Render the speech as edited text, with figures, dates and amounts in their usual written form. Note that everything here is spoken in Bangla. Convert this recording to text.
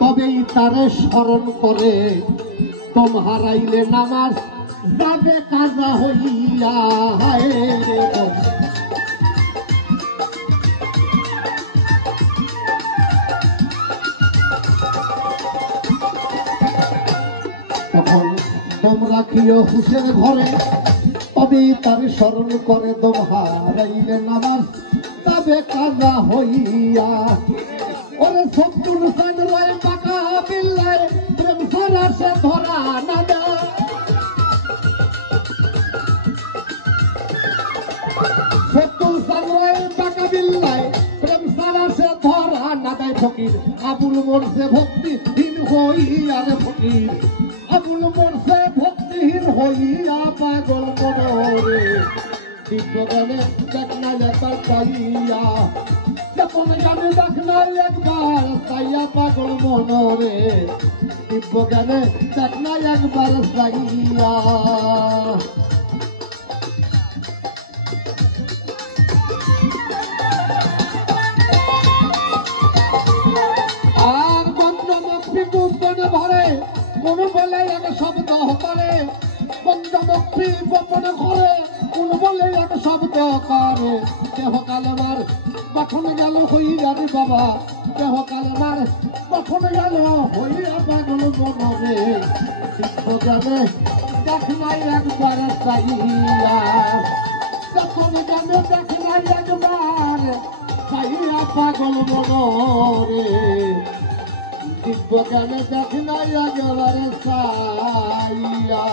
তবেই তারে স্মরণ করে তোম হারাইলে নামাজ যাবে কাজা হইয়া। হায় রে তখন তোমরা কিও হুসের ঘরে তবেই তার স্মরণ করে দম হারাইলে নামাজ যাবে কাজা হইয়া। ওরে সত্তর সান রয় পাকা বিল্লায় প্রেম সারা সে ধরা না দেয়। সত্তর সান রয় পাকা বিল্লায় প্রেম সারা সে ধরা না দেয়। ফকির আবুল মরছে ভক্তিহীন হইয়া রে ফকির আবুল মরছে ভক্তিহীন হইয়া পাগল মনরে দিব্য গানে দেখ না একবার চাইয়া। যখন গানে দেখ না একবার চাইয়া পাগল মনরে দিব্য গানে দেখ না একবার চাইয়া। আর বন্ধমুক্তি গোপনে ভরে কোন বলে এক শব্দ করে। বন্ধমুক্তি গোপনে ঘরে কোন বলে এক শব্দ করে। দেহ কালেমার কখন গেল হইয়া রে বাবা দেহ কালেমার কখন গেল হইয়া পাগল মনরে দিব্য জ্ঞানে দেখ নাই একবার চাইয়া। যখন জ্ঞানে দেখ নাই একবার চাইয়া পাগল মনরে দিব্য জ্ঞানে দেখ নাই একেবারে চাইয়া।